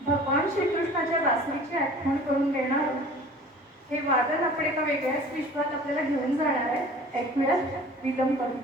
भगवान श्रीकृष्णाच्या बासरीची आठवण करून देणार हे वादन आपण एका वेगळ्याच विश्वात आपल्याला घेऊन जाणार आहे. एक मिनिट विलंब करू.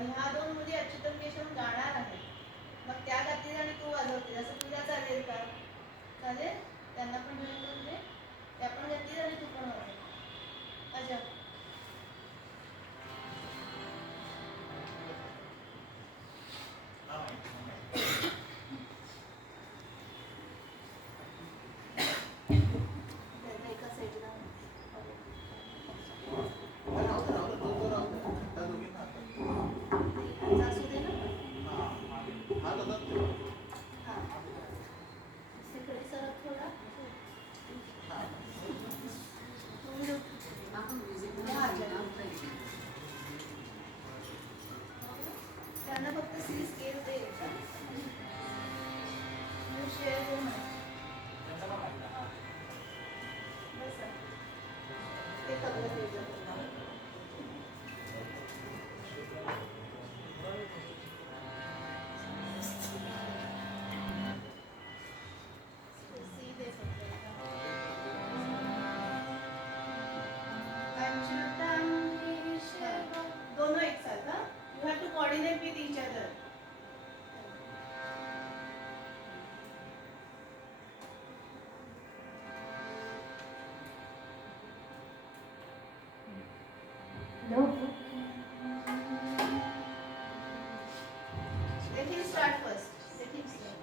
आणि ह्या दोन मुली अच्युतम केशव गाणार आहेत. मग त्या गातील आणि तू वाजवते, असं तुला चालेल का? चालेल? त्यांना पण जॉईन करून दे, त्या पण गातील आणि तू पण वाजव. अच्छा, त्यांना एका साईडला असू दे ना. हां, तिकडे सरक थोडा. त्यांना फक्त सी स्केल दे. शेअर दे ना. बस ते तबला द्यायचं. सी दे फक्त. अच्युतम केशव. दोनों एक साथ. हाँ, you have to coordinate with each other. लो Let him start first. Let him start.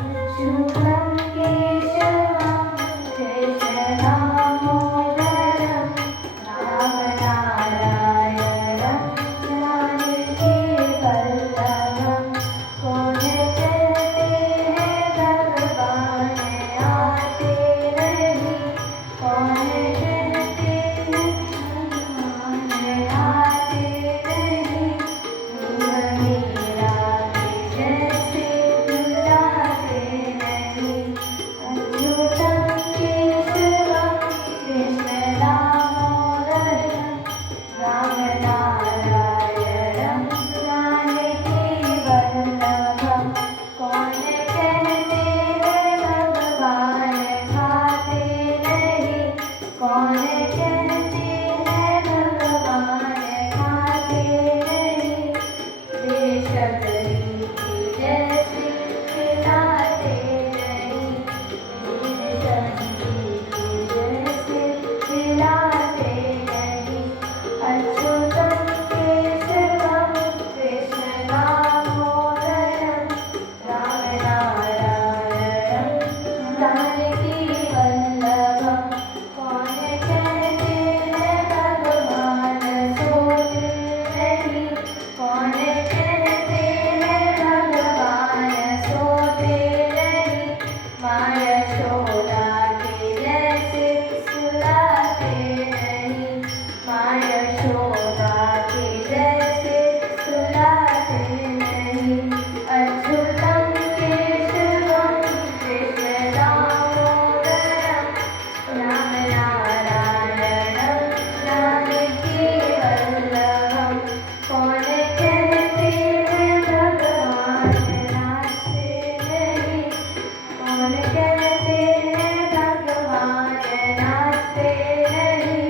अच्युतं केशवं कृष्णदामोदरं रामनारायणं जानकीवल्लभं कौन कहते हैं भगवान आते नहीं, कौन कहते हैं भगवान आते नहीं, दूर मीरा के जैसे बुलाते नहीं। अच्युतं केशवं कृष्णदामोदरं रामनारायणं जानकीवल्लभं कौन कहते हैं भगवान खाते नहीं, कौन कहते हैं भगवान खाते नहीं। देशबली की जैसे खिलाते नहीं, देशबली की जैसे खिलाते नहीं। अच्युतं केशवं कृष्णदामोदरं रामनारायणं जानकीवल्लभं कौन कहते हैं भगवान सोते नहीं, कौन कहते हैं भगवान सोते नहीं। माँ यशोदा के जैसे सुलाते नहीं, माँ यशोदा के जैसे सुलाते नहीं। अच्युतं केशवं कृष्णदामोदरं रामनारायणं जानकीवल्लभं कौन कहते हैं भगवान नाचते नहीं, कौन कहते हैं भगवान नाचते नहीं।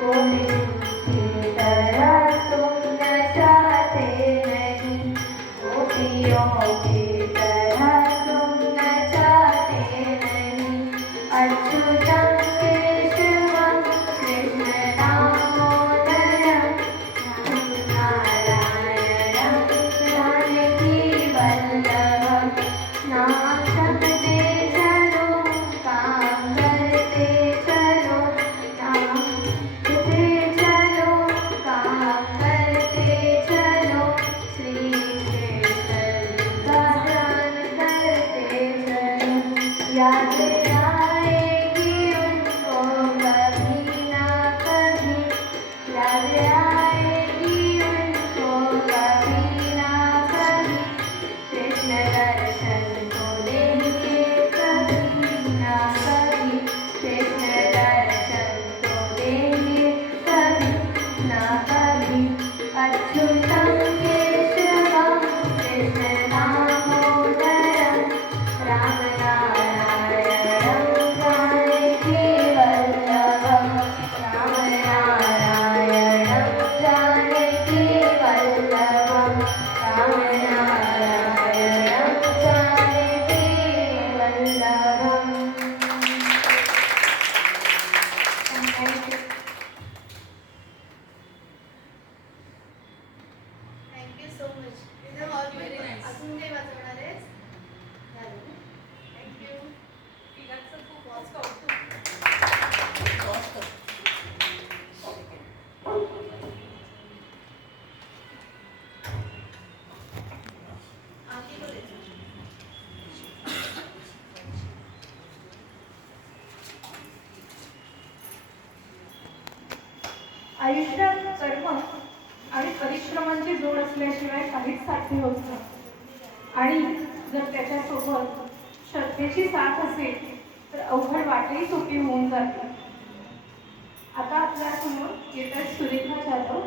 गोविंद की तरह तुम नचाते नहीं, गोपियों की तरह तुम नचाते नहीं। अच्युतं केशवं कृष्णदामोदरं नारायणं जानकीवल्लभं नाम जपते चलो, काम करते चलो, नाम जपते चलो, काम करते चलो। श्री कृष्ण का अजून काही वाजवणार आहेस? थँक्यू. तिघांचं खूप कौतुक. आणखी बोलायचं? आयुष्यात कर्म आणि परिश्रमांची जोड असल्याशिवाय काहीच साध्य होत नाही. आणि जर त्याच्यासोबत श्रद्धेची साथ असेल तर अवघड वाटही सोपी होऊन जाते. आता आपल्यासमोर येतात सुरेखा जाधव.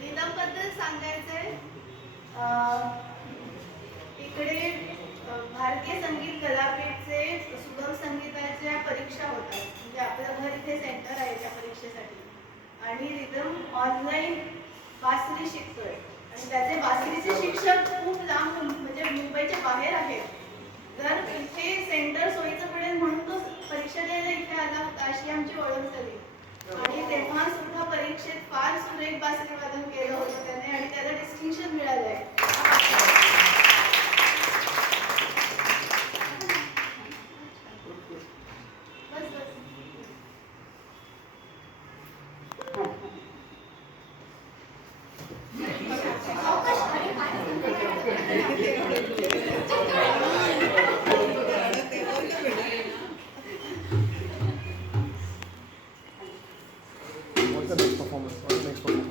रिदमबद्दल सांगायचंय. इकडे भारतीय संगीत कलापीठचे सुगम संगीताच्या परीक्षा होतात. म्हणजे आपलं घर इथे सेंटर आहे त्या परीक्षेसाठी. आणि रिदम ऑनलाईन बासरी शिकतोय. आणि त्याचे बासरीचे शिक्षक खूप लांब म्हणजे मुंबईच्या बाहेर आहेत. तर इथे सेंटर सोयीचं पडेल म्हणून तो परीक्षा द्यायला इथे आला होता, अशी आमची ओळख झाली. आणि तेव्हा सुद्धा परीक्षेत फार सुरेख बासरी वादन केलं होतं त्याने आणि त्याला डिस्टिंक्शन मिळालंय. बस बस. What's the next performance? What's the next performance?